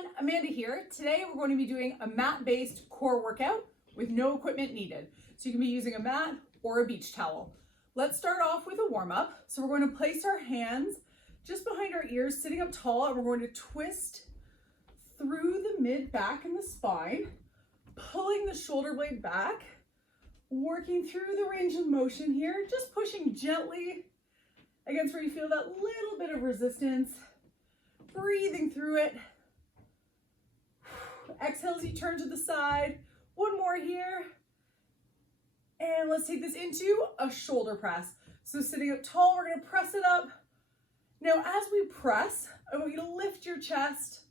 everyone, Amanda here. Today we're going to be doing a mat-based core workout with no equipment needed. So you can be using a mat or a beach towel. Let's start off with a warm-up. So we're going to place our hands just behind our ears, sitting up tall, and we're going to twist through the mid back and the spine, pulling the shoulder blade back, working through the range of motion here, just pushing gently against where you feel that little bit of resistance, breathing through it. Exhale as you turn to the side. One more here. And let's take this into a shoulder press. So sitting up tall, we're going to press it up. Now as we press, I want you to lift your chest,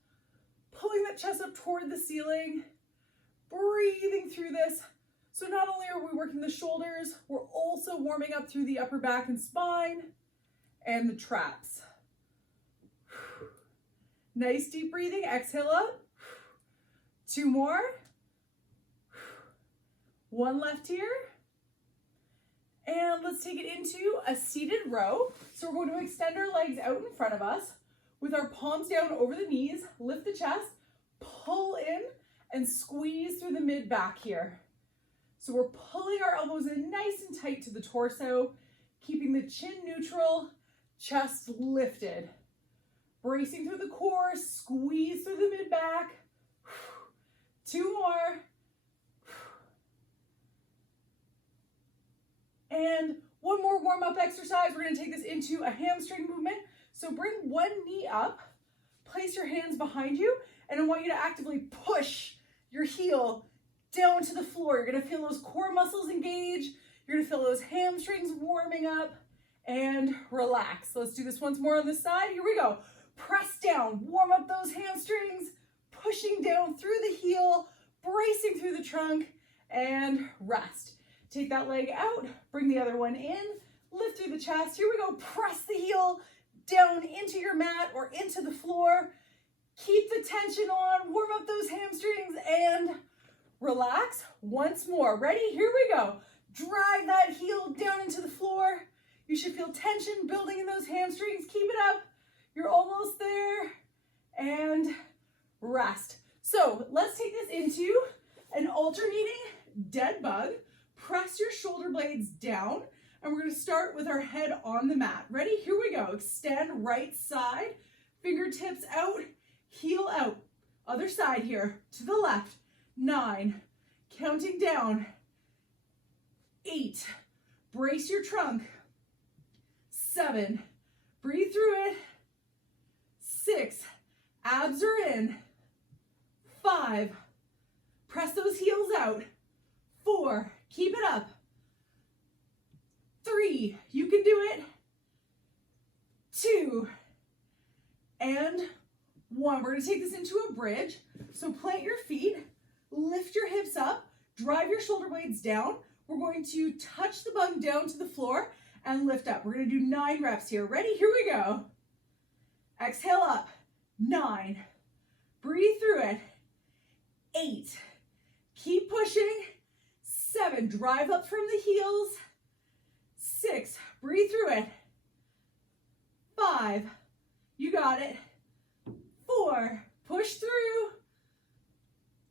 pulling that chest up toward the ceiling, breathing through this. So not only are we working the shoulders, we're also warming up through the upper back and spine and the traps. Nice deep breathing. Exhale up. Two more. One left here. And let's take it into a seated row. So we're going to extend our legs out in front of us with our palms down over the knees, lift the chest, pull in and squeeze through the mid back here. So we're pulling our elbows in nice and tight to the torso, keeping the chin neutral, chest lifted. Bracing through the core, squeeze through the mid back. Two more. And one more warm-up exercise. We're going to take this into a hamstring movement. So bring one knee up, place your hands behind you, and I want you to actively push your heel down to the floor. You're going to feel those core muscles engage. You're going to feel those hamstrings warming up, and relax. Let's do this once more on this side. Here we go. Press down, warm up those hamstrings, pushing down through the heel, bracing through the trunk, and rest. Take that leg out, bring the other one in, lift through the chest. Here we go. Press the heel down into your mat or into the floor. Keep the tension on, warm up those hamstrings, and relax once more. Ready? Here we go. Drive that heel down into the floor. You should feel tension building in those hamstrings. Keep it up. You're almost there. And rest. So let's take this into an alternating dead bug. Press your shoulder blades down. And we're going to start with our head on the mat. Ready? Here we go. Extend right side. Fingertips out. Heel out. Other side here. To the left. 9. Counting down. 8. Brace your trunk. 7. Breathe through it. 6. Abs are in. 5. Press those heels out. 4. Keep it up. 3. You can do it. 2. And 1. We're going to take this into a bridge. So plant your feet. Lift your hips up. Drive your shoulder blades down. We're going to touch the bum down to the floor and lift up. We're going to do 9 reps here. Ready? Here we go. Exhale up. 9. Breathe through it. 8. Keep pushing. 7. Drive up from the heels. 6. Breathe through it. 5. You got it. 4. Push through.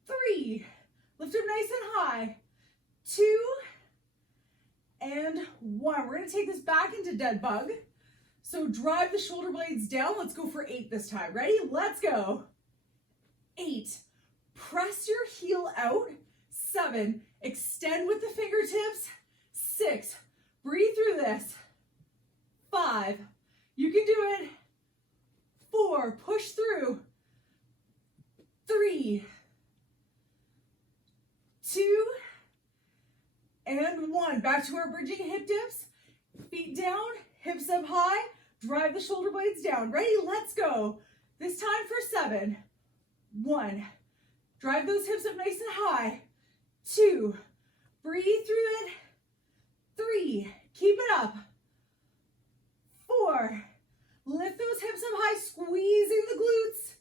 3. Lift up nice and high. 2. And 1. We're going to take this back into dead bug. So drive the shoulder blades down. Let's go for 8 this time. Ready? Let's go. 8. Press your heel out. 7. Extend with the fingertips. 6. Breathe through this. 5. You can do it. 4. Push through. 3. 2. And 1. Back to our bridging hip dips. Feet down, hips up high. Drive the shoulder blades down. Ready? Let's go. This time for 7. 1. Drive those hips up nice and high. 2. Breathe through it. 3. Keep it up. 4. Lift those hips up high, squeezing the glutes.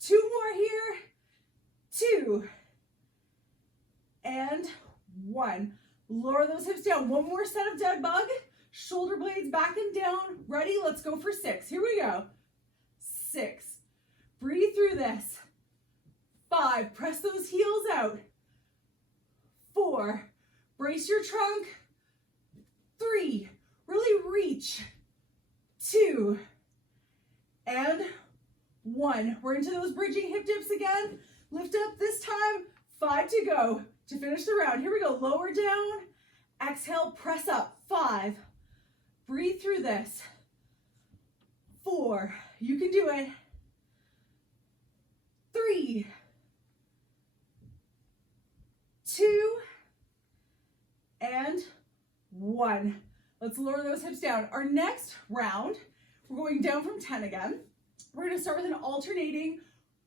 2 more here. 2. And 1. Lower those hips down. One more set of dead bug. Shoulder blades back and down. Ready? Let's go for 6. Here we go. 6. Breathe through this. 5, press those heels out. 4, brace your trunk. 3, really reach. 2, and 1. We're into those bridging hip dips again. Lift up this time. 5 to go to finish the round. Here we go. Lower down. Exhale, press up. 5. Breathe through this. 4. You can do it. 3, 2, and 1. Let's lower those hips down. Our next round, we're going down from 10 again. We're going to start with an alternating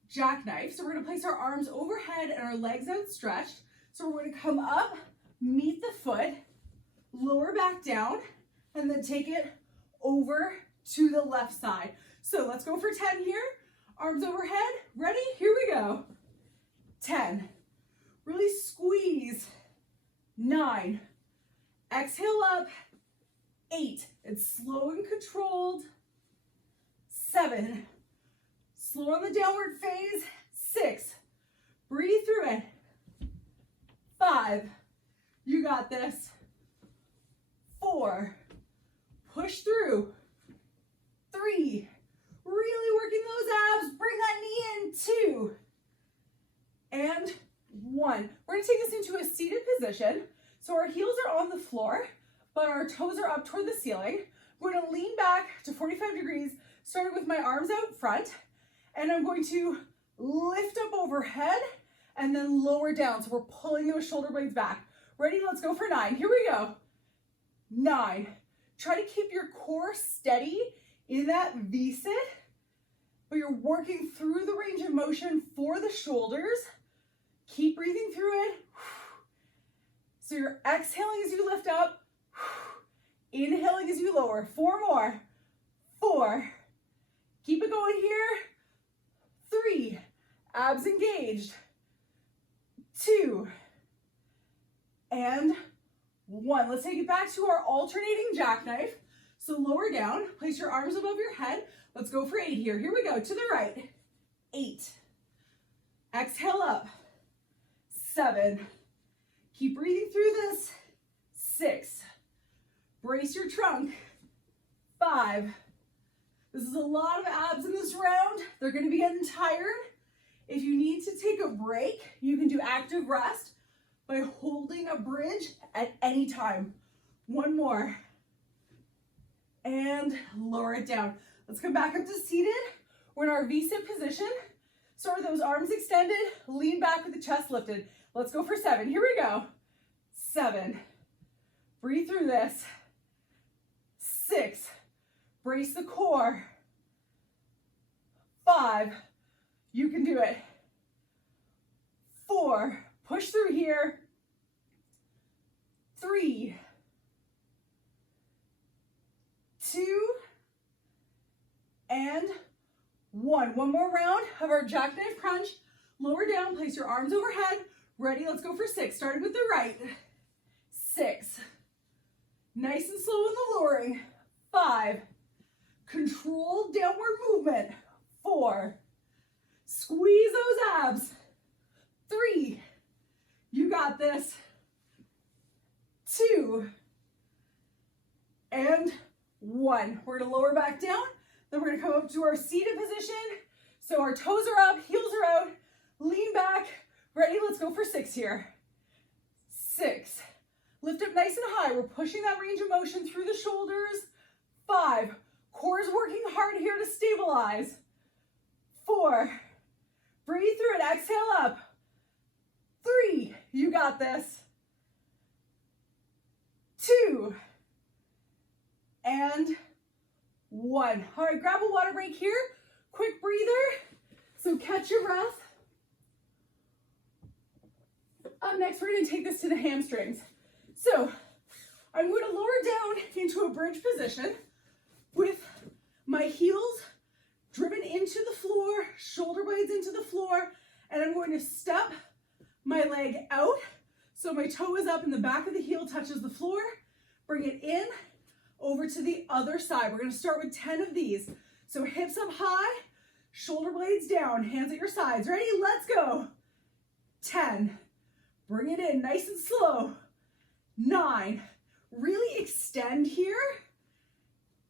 jackknife. So we're going to place our arms overhead and our legs outstretched. So we're going to come up, meet the foot, lower back down, and then take it over to the left side. So let's go for 10 here. Arms overhead. Ready? Here we go. 10. Really squeeze. 9. Exhale up. 8. It's slow and controlled. 7. Slow on the downward phase. 6. Breathe through it. 5. You got this. 4. Push through. 3. Really working those abs. Bring that knee in. 2. And 1. We're going to take this into a seated position. So our heels are on the floor, but our toes are up toward the ceiling. We're going to lean back to 45 degrees, starting with my arms out front. And I'm going to lift up overhead and then lower down. So we're pulling those shoulder blades back. Ready? Let's go for 9. Here we go. 9. Try to keep your core steady in that V-sit, but you're working through the range of motion for the shoulders. Keep breathing through it. So you're exhaling as you lift up, inhaling as you lower. 4 more. 4. Keep it going here. 3. Abs engaged. 2. And 1. Let's take it back to our alternating jackknife. So lower down, place your arms above your head. Let's go for 8 here. Here we go, to the right. 8. Exhale up. 7. Keep breathing through this. 6. Brace your trunk. 5. This is a lot of abs in this round. They're going to be getting tired. If you need to take a break, you can do active rest by holding a bridge at any time. 1 more. And lower it down. Let's come back up to seated. We're in our V-sit position. Start with those arms extended. Lean back with the chest lifted. Let's go for 7. Here we go. 7. Breathe through this. 6. Brace the core. 5. You can do it. 4. Push through here. 3. 2. And 1. One more round of our jackknife crunch. Lower down, place your arms overhead. Ready, let's go for 6. Starting with the right. 6. Nice and slow in the lowering. 5. Controlled downward movement. 4. Squeeze those abs. 3. You got this. 2. And 1. We're going to lower back down. Then we're going to come up to our seated position. So our toes are up, heels are out. Lean back. Ready? Let's go for 6 here. 6. Lift up nice and high. We're pushing that range of motion through the shoulders. 5. Core is working hard here to stabilize. 4. Breathe through it. Exhale up. 3. You got this. 2. And 1. All right, grab a water break here. Quick breather. So catch your breath. Up next, we're going to take this to the hamstrings. So I'm going to lower down into a bridge position with my heels driven into the floor, shoulder blades into the floor, and I'm going to step my leg out so my toe is up and the back of the heel touches the floor. Bring it in, over to the other side. We're going to start with 10 of these. So hips up high, Shoulder blades down, hands at your sides. Ready? Let's go. 10. Bring it in nice and slow. 9. Really extend here.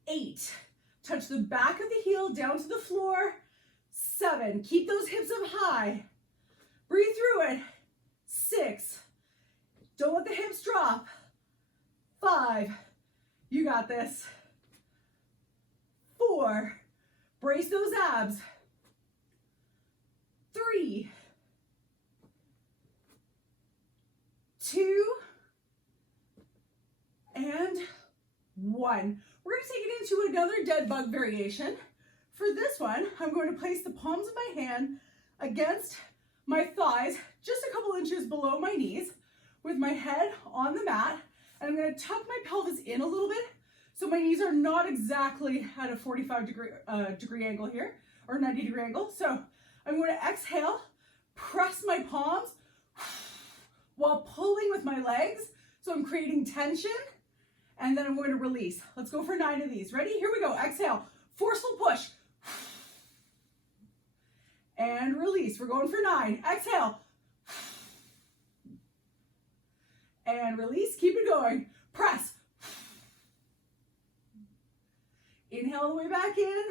8. Touch the back of the heel down to the floor. 7. Keep those hips up high. Breathe through it. 6. Don't let the hips drop. 5. You got this. 4. Brace those abs. 3. 2. And 1. We're going to take it into another dead bug variation. For this one, I'm going to place the palms of my hand against my thighs, just a couple inches below my knees, with my head on the mat. And I'm going to tuck my pelvis in a little bit so my knees are not exactly at a 45-degree angle here, or 90-degree angle. So I'm going to exhale, press my palms while pulling with my legs. So I'm creating tension, and then I'm going to release. Let's go for 9 of these. Ready? Here we go. Exhale, forceful push. And release. We're going for 9. Exhale. And release. Keep it going. Press. Inhale all the way back in.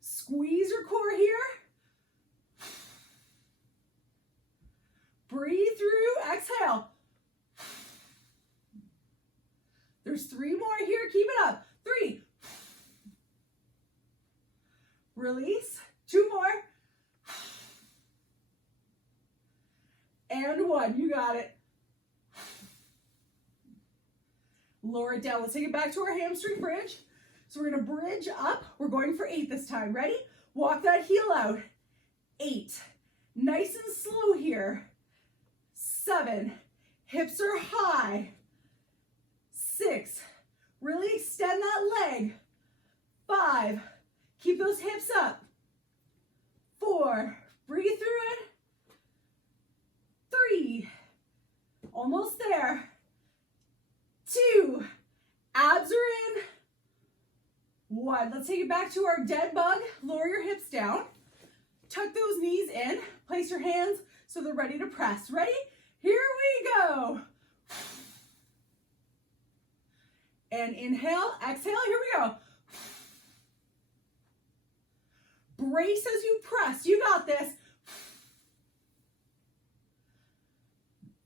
Squeeze your core here. Breathe through. Exhale. There's 3 more here. Keep it up. 3. Release. 2 more. And 1. You got it. Lower it down. Let's take it back to our hamstring bridge. So we're going to bridge up. We're going for 8 this time. Ready? Walk that heel out. 8. Nice and slow here. 7. Hips are high. 6. Really extend that leg. 5. Keep those hips up. 4. Breathe through it. 3. Almost there. 2. Abs are in. 1. Let's take it back to our dead bug. Lower your hips down. Tuck those knees in. Place your hands so they're ready to press. Ready? Here we go. And inhale, exhale, here we go. Brace as you press. You got this.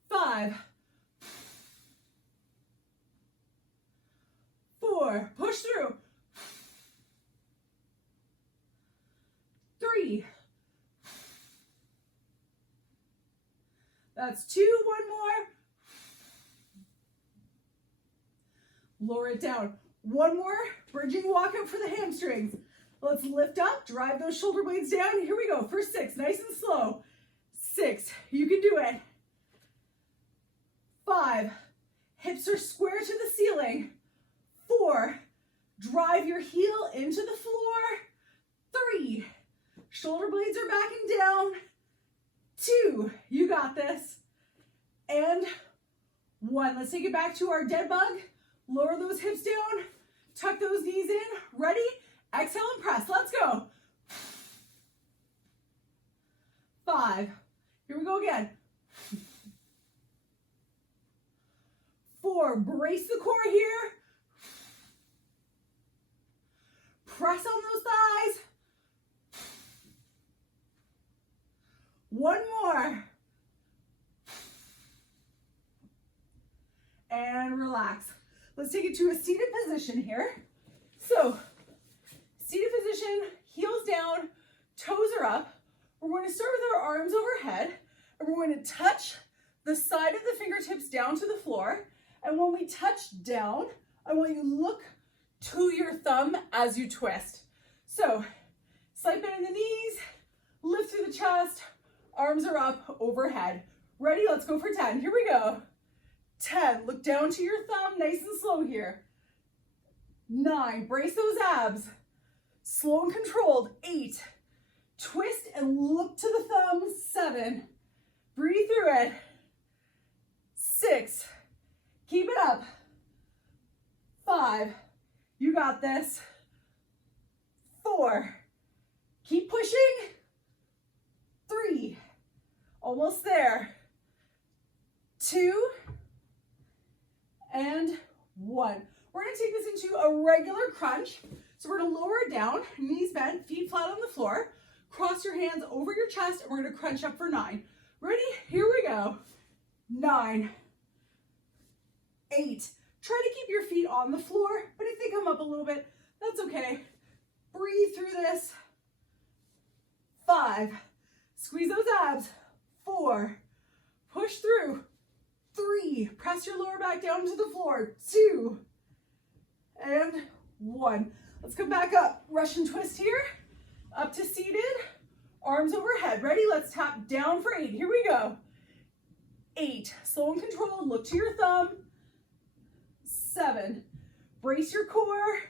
5. 4. Push through. 3. That's 2. 1 more. Lower it down. 1 more. Bridging walk up for the hamstrings. Let's lift up. Drive those shoulder blades down. Here we go. For 6. Nice and slow. 6. You can do it. 5. Hips are square to the ceiling. 4. Drive your heel into the floor. 3. Shoulder blades are back and down. 2. You got this. And 1. Let's take it back to our dead bug. Lower those hips down. Tuck those knees in. Ready? Exhale and press. Let's go. 5. Here we go again. 4. Brace the core here. Press on those thighs. 1 more. And relax. Let's take it to a seated position here. So, seated position, heels down, toes are up. We're going to start with our arms overhead, and we're going to touch the side of the fingertips down to the floor. And when we touch down, I want you to look to your thumb as you twist. So, slight bend in the knees, lift through the chest, arms are up overhead. Ready? Let's go for 10. Here we go. 10. Look down to your thumb, nice and slow here. 9. Brace those abs. Slow and controlled. 8. Twist and look to the thumb. 7. Breathe through it. 6. Keep it up. 5. You got this. pushing. 3, almost there. 2, and 1. We're gonna take this into a regular crunch. So we're gonna lower it down, knees bent, feet flat on the floor. Cross your hands over your chest, and we're gonna crunch up for 9. Ready? Here we go. 9, 8. Try to keep your feet on the floor, but if they come up a little bit, that's okay. Breathe through this. 5, squeeze those abs. 4, push through. 3, press your lower back down to the floor. 2, and 1. Let's come back up. Russian twist here. Up to seated. Arms overhead. Ready? Let's tap down for 8. Here we go. 8. Slow and controlled. Look to your thumb. 7. Brace your core.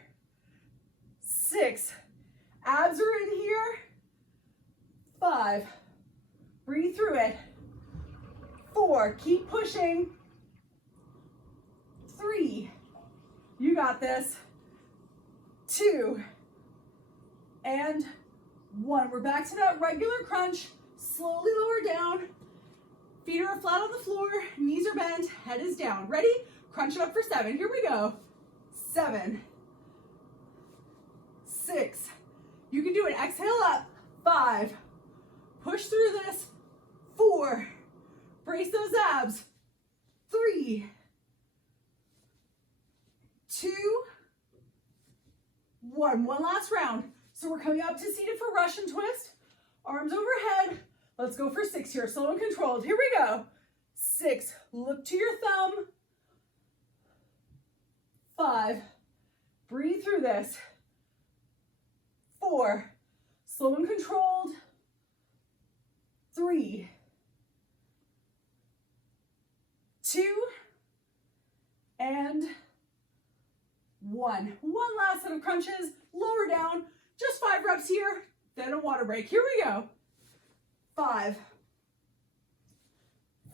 6. Abs are in here. 5. Breathe through it. 4. Keep pushing. 3. You got this. 2, and 1. We're back to that regular crunch. Slowly lower down. Feet are flat on the floor. Knees are bent. Head is down. Ready? Crunch it up for 7. Here we go. 7, 6. You can do it. Exhale up. 5. Push through this. 4. Brace those abs. 3, 2, 1. One last round. So we're coming up to seated for Russian twist. Arms overhead. Let's go for 6 here. Slow and controlled. Here we go. 6. Look to your thumb. 5. Breathe through this. 4. Slow and controlled. 3, 2, and 1. One last set of crunches. Lower down. Just 5 reps here. Then a water break. Here we go. 5,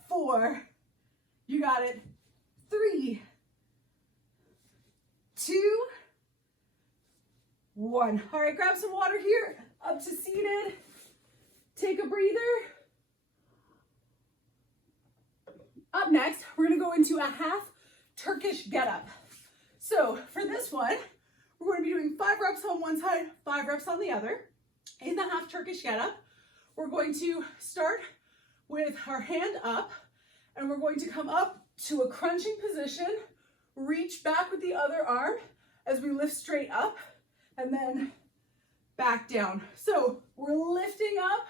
4. You got it. 3, 2, 1. All right, grab some water here. Up to seated. Take a breather. Up next, we're gonna go into a half Turkish get-up. So for this one, we're going to be doing 5 reps on one side, 5 reps on the other. In the half Turkish get-up, we're going to start with our hand up, and we're going to come up to a crunching position, reach back with the other arm as we lift straight up, and then back down. So we're lifting up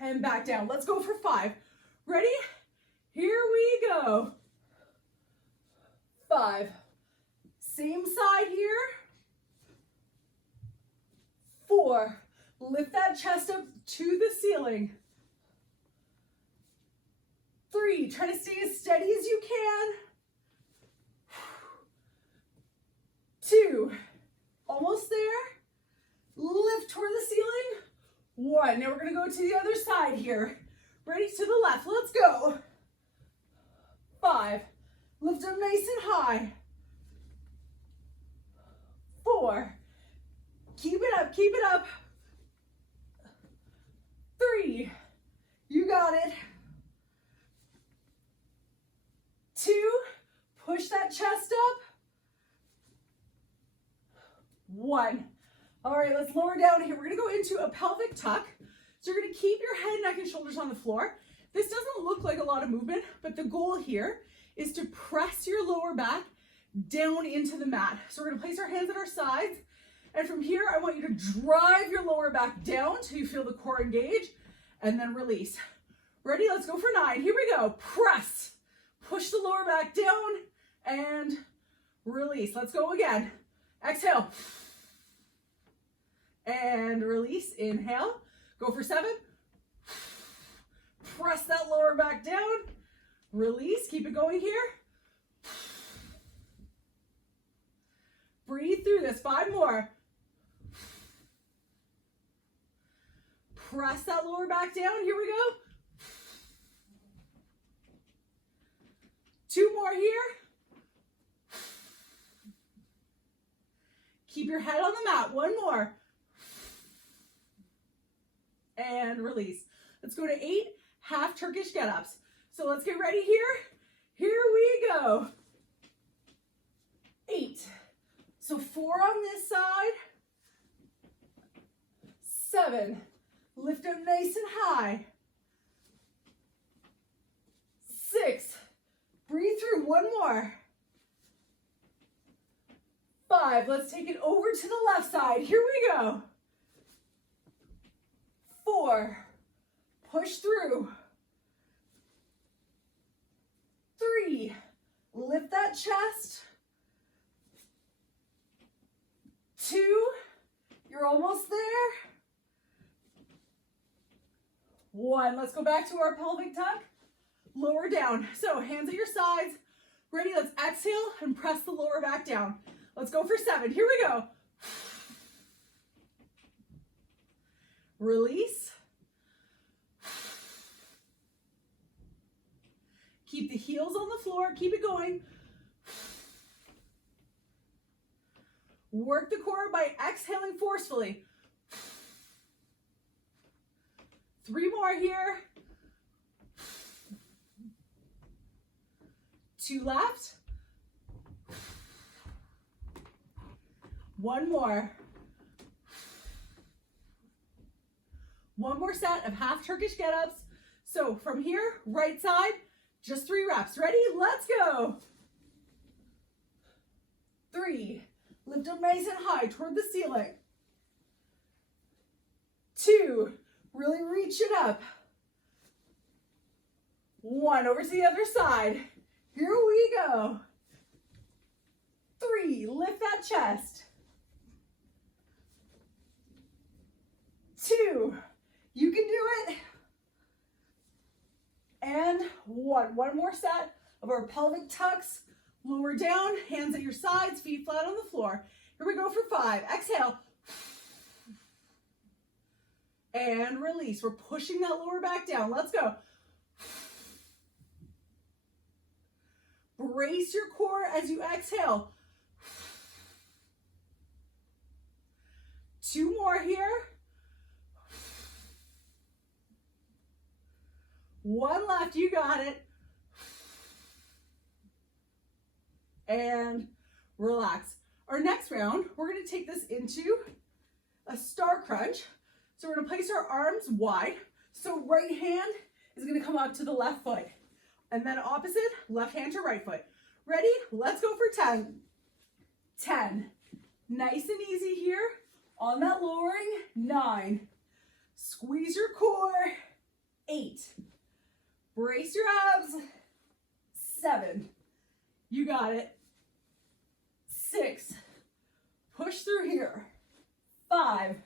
and back down. Let's go for 5. Ready? Here we go. 5. Same side here. 4. Lift that chest up to the ceiling. 3. Try to stay as steady as you can. 2. Almost there. Lift toward the ceiling. 1. Now we're going to go to the other side here. Ready? To the left. Let's go. 5. Lift up nice and high. 4. Keep it up, keep it up. 3. You got it. 2. Push that chest up. 1. All right, let's lower down here. We're gonna go into a pelvic tuck. So you're gonna keep your head, neck, and shoulders on the floor. This doesn't look like a lot of movement, but the goal here is to press your lower back down into the mat. So we're gonna place our hands at our sides. And from here, I want you to drive your lower back down till you feel the core engage, and then release. Ready? Let's go for 9. Here we go. Press. Push the lower back down and release. Let's go again. Exhale. And release. Inhale. Go for 7. Press that lower back down. Release. Keep it going here. Breathe through this. 5 more. Press that lower back down. Here we go. 2 more here. Keep your head on the mat. 1 more. and release. Let's go to 8 half Turkish get-ups. So let's get ready here. Here we go. 8. So 4 on this side. 7. Lift up nice and high. 6. Breathe through. One more. 5. Let's take it over to the left side. Here we go. 4. Push through. 3. Lift that chest. 2. You're almost there. 1. Let's go back to our pelvic tuck. Lower down. So hands at your sides. Ready? Let's exhale and press the lower back down. Let's go for 7. Here we go. Release. Keep the heels on the floor. Keep it going. Work the core by exhaling forcefully. 3 more here. 2 left. 1 more. 1 more set of half Turkish get-ups. So from here, right side, just 3 reps. Ready? Let's go. 3. Lift up nice and high toward the ceiling. 2. Really reach it up. 1. Over to the other side. Here we go. 3. Lift that chest. 2. You can do it. And 1. 1 more set of our pelvic tucks. Lower down, hands at your sides, feet flat on the floor. Here we go for 5. Exhale. And release. We're pushing that lower back down. Let's go. Brace your core as you exhale. 2 more here. 1 left. You got it. And relax. Our next round, we're going to take this into a star crunch. So we're going to place our arms wide. So right hand is going to come up to the left foot. And then opposite, left hand to right foot. Ready? Let's go for 10. 10. Nice and easy here. On that lowering, 9. Squeeze your core. 8. Brace your abs. 7. You got it. 6. Push through here. 5.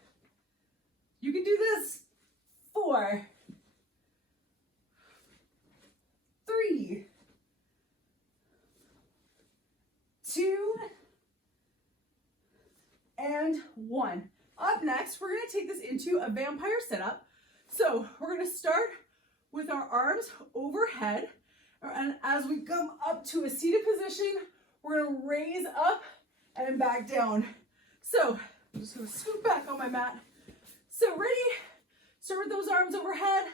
You can do this. 4. 3. 2. And 1. Up next, we're going to take this into a vampire sit-up. So we're going to start with our arms overhead. And as we come up to a seated position, we're going to raise up and back down. So I'm just going to scoot back on my mat. So ready? Start with those arms overhead.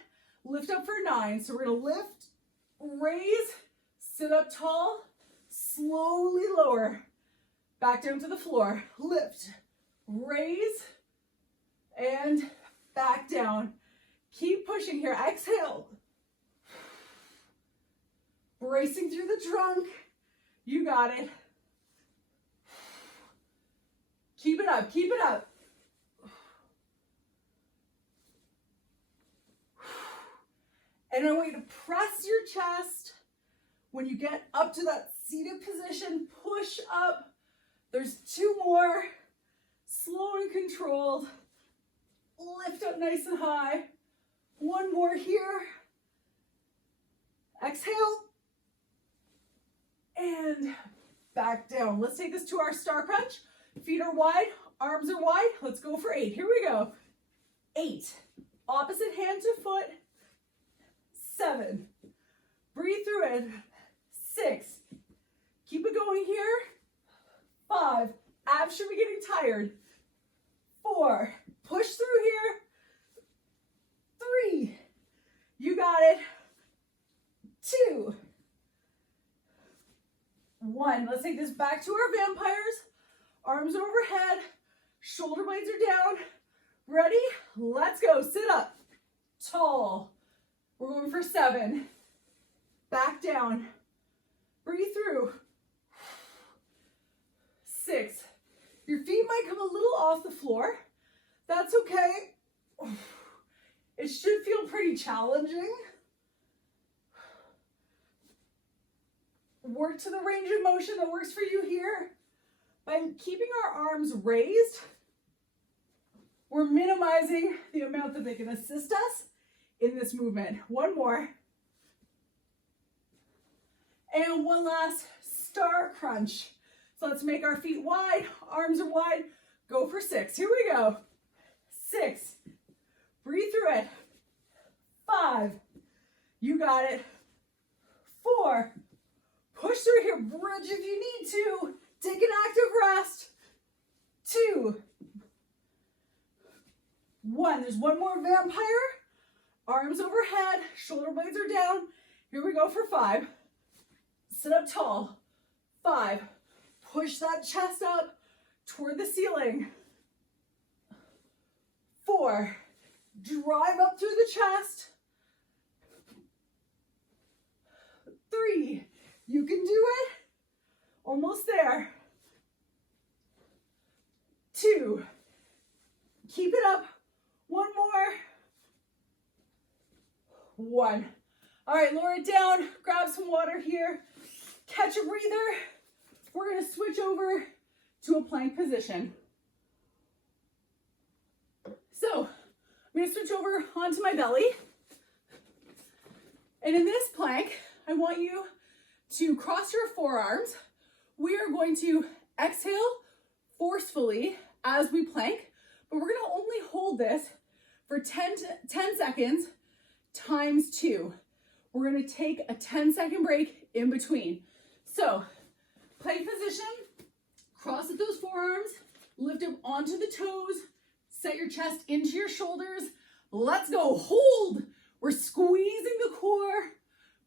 Lift up for 9. So we're going to lift, raise, sit up tall, slowly lower. Back down to the floor. Lift, raise, and back down. Keep pushing here. Exhale. Bracing through the trunk. You got it. Keep it up. Keep it up. And I want you to press your chest. When you get up to that seated position, push up. There's 2 more. Slow and controlled. Lift up nice and high. 1 more here. Exhale. And back down. Let's take this to our star crunch. Feet are wide, arms are wide. Let's go for 8. Here we go. 8. Opposite hand to foot. 7. Breathe through it. 6. Keep it going here. 5. Abs should be getting tired. 4. Push through here. take this back to our vampires. Arms overhead, shoulder blades are down. Ready? Let's go. Sit up. Tall. We're going for 7. Back down. Breathe through. 6. Your feet might come a little off the floor. That's okay. It should feel pretty challenging. Work to the range of motion that works for you here. By keeping our arms raised, we're minimizing the amount that they can assist us in this movement. One more. And one last star crunch. So let's make our feet wide, arms are wide. Go for 6. Here we go. 6. Breathe through it. 5. You got it. 4. Push through here. Bridge if you need to. Take an active rest. 2. 1. There's one more vampire. Arms overhead. Shoulder blades are down. Here we go for 5. Sit up tall. 5. Push that chest up toward the ceiling. 4. Drive up through the chest. 3. You can do it. Almost there. 2. Keep it up. 1 more. 1. All right, lower it down. Grab some water here. Catch a breather. We're going to switch over to a plank position. So I'm going to switch over onto my belly. And in this plank, I want you to cross your forearms. We are going to exhale forcefully as we plank, but we're going to only hold this for 10 seconds times 2. We're going to take a 10-second break in between. So plank position, cross at those forearms, lift up onto the toes, set your chest into your shoulders. Let's go. Hold. We're squeezing the core,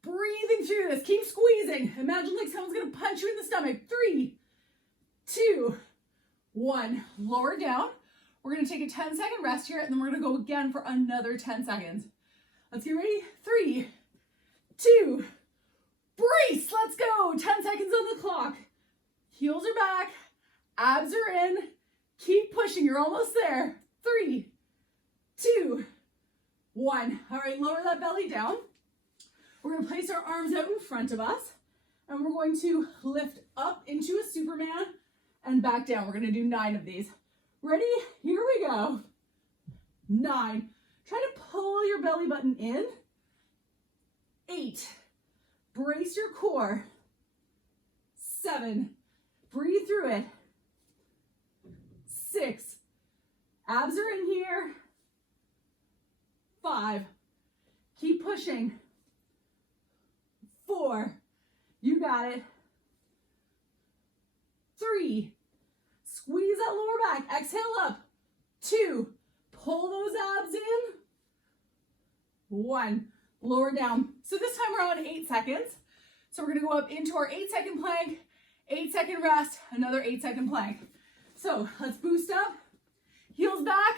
breathing through this. Keep squeezing. Imagine like someone's going to punch you in the stomach. 3, 2, 1. Lower down. We're going to take a 10-second rest here, and then we're going to go again for another 10 seconds. Let's get ready. 3, 2, brace. Let's go. 10 seconds on the clock. Heels are back. Abs are in. Keep pushing. You're almost there. 3, 2, 1. All right, lower that belly down. We're going to place our arms out in front of us, and we're going to lift up into a Superman and back down. We're going to do 9 of these. Ready? Here we go. 9. Try to pull your belly button in. 8. Brace your core. 7. Breathe through it. 6. Abs are in here. 5. Keep pushing. 4. You got it. 3. Squeeze that lower back. Exhale up. 2. Pull those abs in. 1. Lower down. So this time we're on 8 seconds. So we're going to go up into our 8-second plank, 8-second rest, another 8-second plank. So let's boost up. Heels back.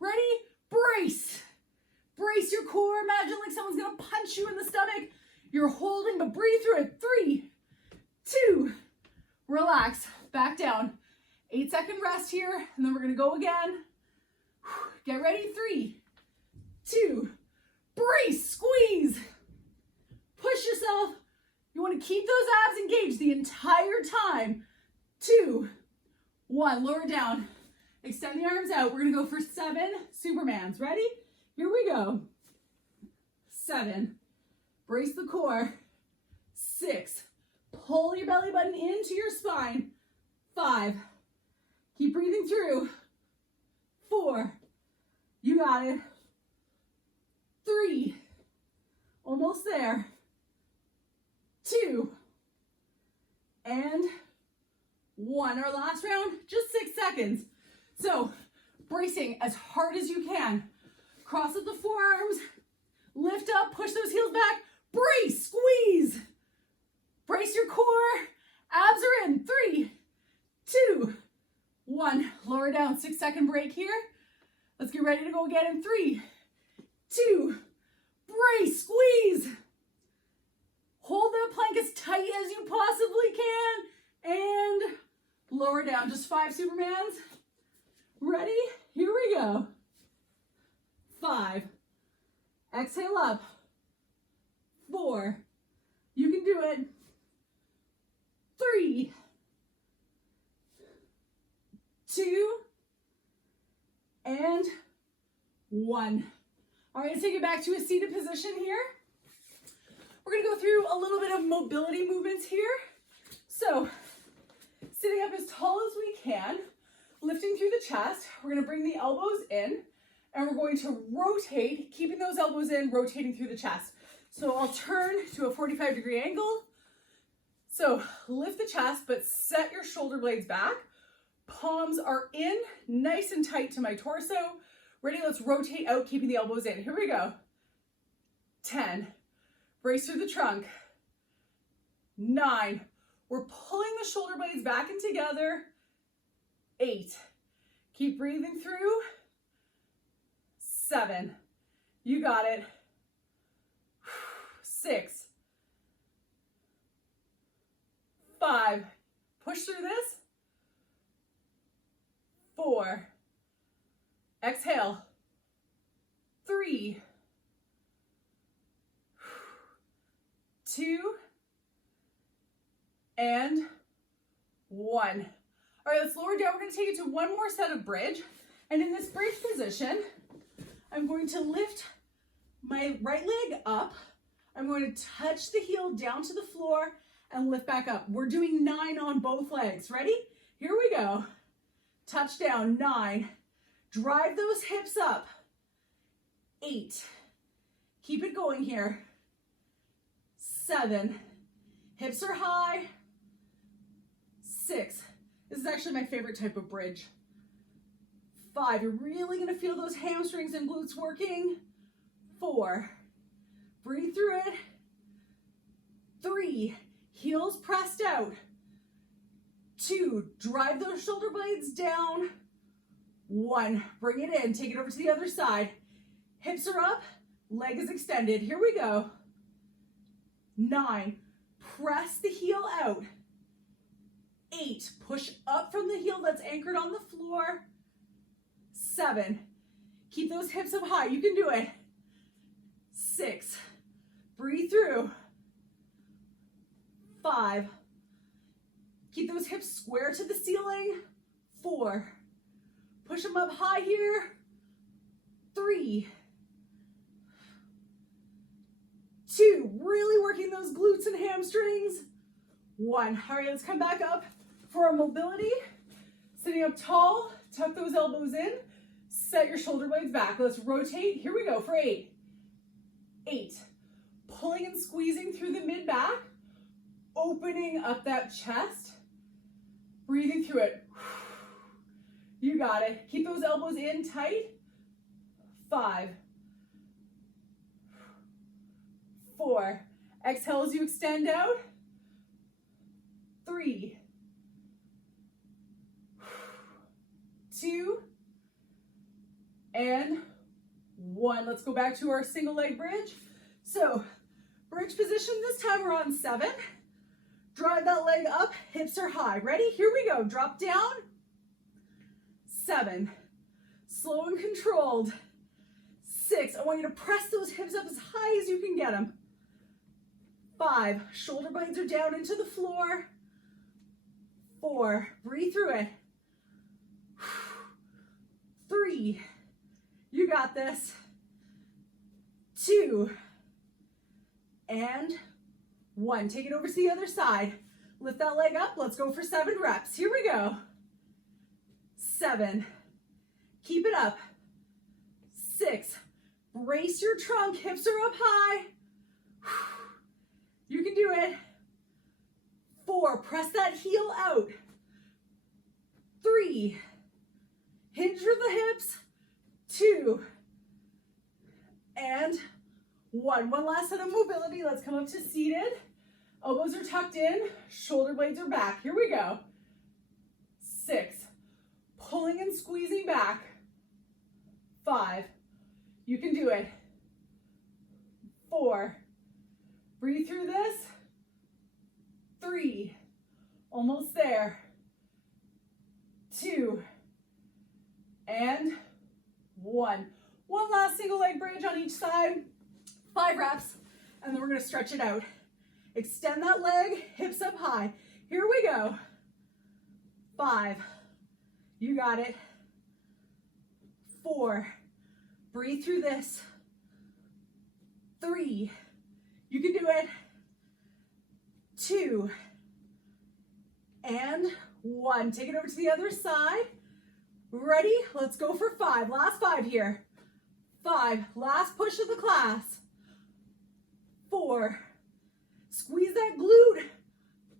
Ready? Brace. Brace your core. Imagine like someone's going to punch you in the stomach. You're holding, but breathe through it. 3, 2, relax. Back down. 8-second rest here, and then we're going to go again. Get ready. 3, 2, brace, squeeze. Push yourself. You want to keep those abs engaged the entire time. 2, 1, lower down. Extend the arms out. We're going to go for 7 Supermans. Ready? Here we go. 7. Brace the core. 6. Pull your belly button into your spine. 5. Keep breathing through. 4. You got it. 3. Almost there. 2. And 1. Our last round, just 6 seconds. So, bracing as hard as you can. Cross at the forearms. Lift up, push those heels back. Brace, squeeze. Brace your core. Abs are in. 3, 2, 1. Lower down. 6-second break here. Let's get ready to go again in 3, 2, brace, squeeze. Hold that plank as tight as you possibly can and lower down. Just 5 Supermans. Ready? Here we go. 5. Exhale up. 4. You can do it. 3, 2, and 1. All right, let's take it back to a seated position here. We're gonna go through a little bit of mobility movements here. So, sitting up as tall as we can, lifting through the chest. We're gonna bring the elbows in, and we're going to rotate, keeping those elbows in, rotating through the chest. So I'll turn to a 45-degree angle. So lift the chest, but set your shoulder blades back. Palms are in, nice and tight to my torso. Ready, let's rotate out, keeping the elbows in. Here we go. 10, brace through the trunk. 9, we're pulling the shoulder blades back and together. 8, keep breathing through. 7, you got it. 6, 5, push through this. 4, exhale. 3, 2, and 1. All right, let's lower down. We're going to take it to one more set of bridge. And in this bridge position, I'm going to lift my right leg up. I'm going to touch the heel down to the floor and lift back up. We're doing 9 on both legs. Ready? Here we go. Touch down. 9. Drive those hips up. 8. Keep it going here. 7. Hips are high. 6. This is actually my favorite type of bridge. 5. You're really going to feel those hamstrings and glutes working. 4. Breathe through it. 3. Heels pressed out. 2. Drive those shoulder blades down. 1. Bring it in. Take it over to the other side. Hips are up. Leg is extended. Here we go. 9. Press the heel out. 8. Push up from the heel that's anchored on the floor. 7. Keep those hips up high. You can do it. 6. Breathe through. 5. Keep those hips square to the ceiling. 4. Push them up high here. 3. 2. Really working those glutes and hamstrings. 1. All right, let's come back up for our mobility. Sitting up tall, tuck those elbows in, set your shoulder blades back. Let's rotate. Here we go for 8. 8. Pulling and squeezing through the mid-back, opening up that chest, breathing through it. You got it. Keep those elbows in tight. 5. 4. Exhale as you extend out. 3. 2. And 1. Let's go back to our single leg bridge. So, bridge position, this time we're on 7. Drive that leg up, hips are high. Ready? Here we go. Drop down. 7. Slow and controlled. 6. I want you to press those hips up as high as you can get them. 5. Shoulder blades are down into the floor. 4. Breathe through it. 3. You got this. 2. And 1. Take it over to the other side. Lift that leg up. Let's go for 7 reps. Here we go. 7. Keep it up. 6. Brace your trunk. Hips are up high. You can do it. 4. Press that heel out. 3. Hinge for the hips. 2. And 1. One last set of mobility. Let's come up to seated. Elbows are tucked in, shoulder blades are back. Here we go. 6, pulling and squeezing back. 5, you can do it. 4, breathe through this. 3, almost there. 2, and 1. One last single leg bridge on each side. 5 reps, and then we're gonna stretch it out. Extend that leg, hips up high. Here we go. 5, you got it. 4, breathe through this. 3, you can do it. 2, and 1. Take it over to the other side. Ready? Let's go for 5. Last 5 here. 5, last push of the class. 4, squeeze that glute.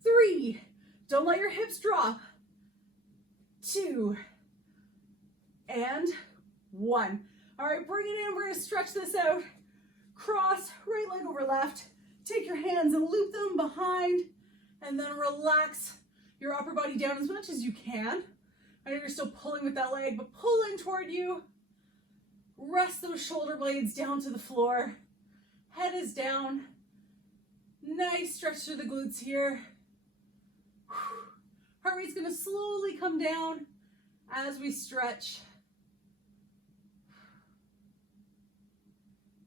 3, don't let your hips drop. 2, and 1. All right, bring it in. We're gonna stretch this out. Cross, right leg over left. Take your hands and loop them behind, and then relax your upper body down as much as you can. I know you're still pulling with that leg, but pull in toward you. Rest those shoulder blades down to the floor. Head is down. Nice stretch through the glutes here. Heart rate's gonna slowly come down as we stretch.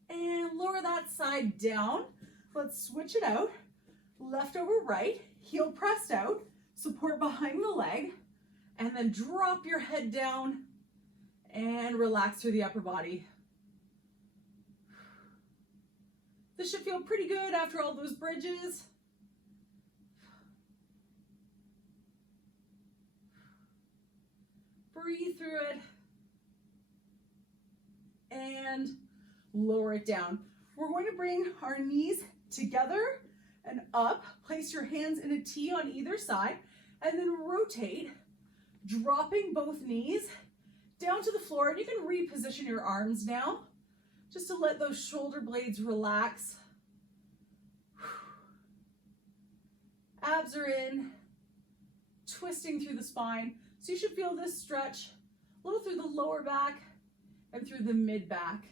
And lower that side down. Let's switch it out. Left over right, heel pressed out, support behind the leg, and then drop your head down and relax through the upper body. This should feel pretty good after all those bridges. Breathe through it and lower it down. We're going to bring our knees together and up. Place your hands in a T on either side and then rotate, dropping both knees down to the floor. And you can reposition your arms now just to let those shoulder blades relax. Abs are in, twisting through the spine. So you should feel this stretch a little through the lower back and through the mid back.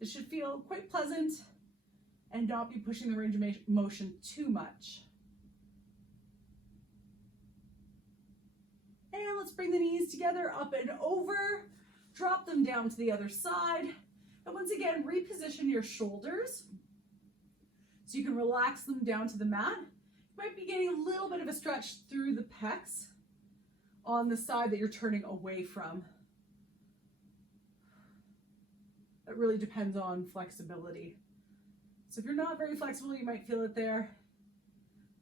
It should feel quite pleasant and not be pushing the range of motion too much. And let's bring the knees together, up and over. Drop them down to the other side. And once again, reposition your shoulders so you can relax them down to the mat. You might be getting a little bit of a stretch through the pecs on the side that you're turning away from. That really depends on flexibility. So if you're not very flexible, you might feel it there.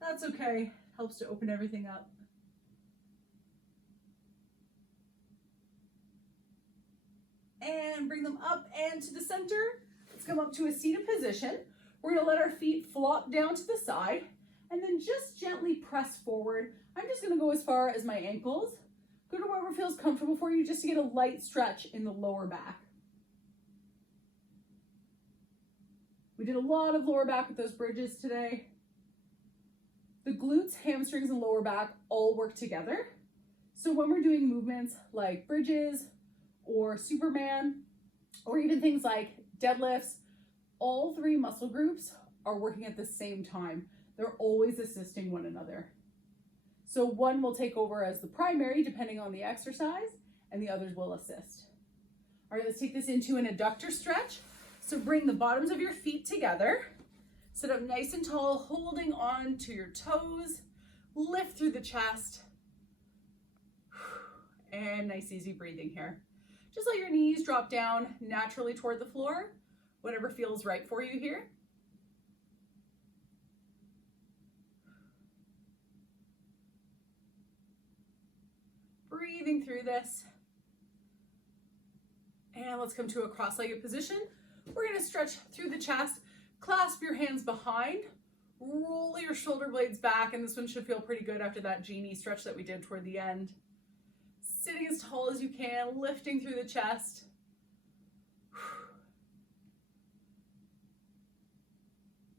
That's okay. Helps to open everything up. And bring them up and to the center. Let's come up to a seated position. We're gonna let our feet flop down to the side and then just gently press forward. I'm just gonna go as far as my ankles. Go to wherever feels comfortable for you just to get a light stretch in the lower back. We did a lot of lower back with those bridges today. The glutes, hamstrings, and lower back all work together. So when we're doing movements like bridges or Superman, or even things like deadlifts, all 3 muscle groups are working at the same time. They're always assisting one another. So one will take over as the primary depending on the exercise, and the others will assist. All right, let's take this into an adductor stretch. So bring the bottoms of your feet together, sit up nice and tall, holding on to your toes, lift through the chest, and nice easy breathing here. Just let your knees drop down naturally toward the floor, whatever feels right for you here. Breathing through this. And let's come to a cross-legged position. We're gonna stretch through the chest, clasp your hands behind, roll your shoulder blades back, and this one should feel pretty good after that genie stretch that we did toward the end. Sitting as tall as you can, lifting through the chest.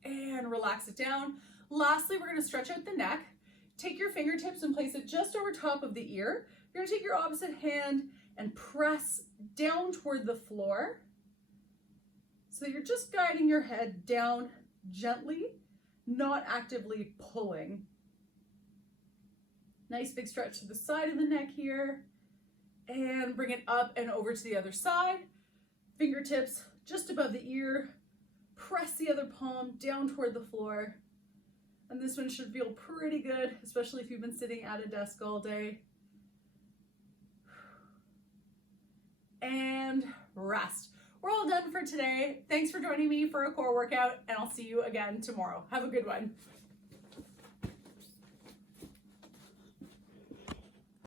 And relax it down. Lastly, we're going to stretch out the neck. Take your fingertips and place it just over top of the ear. You're going to take your opposite hand and press down toward the floor so that you're just guiding your head down gently, not actively pulling. Nice big stretch to the side of the neck here, and bring it up and over to the other side. Fingertips just above the ear. Press the other palm down toward the floor. And this one should feel pretty good, especially if you've been sitting at a desk all day. And rest. We're all done for today. Thanks for joining me for a core workout, and I'll see you again tomorrow. Have a good one.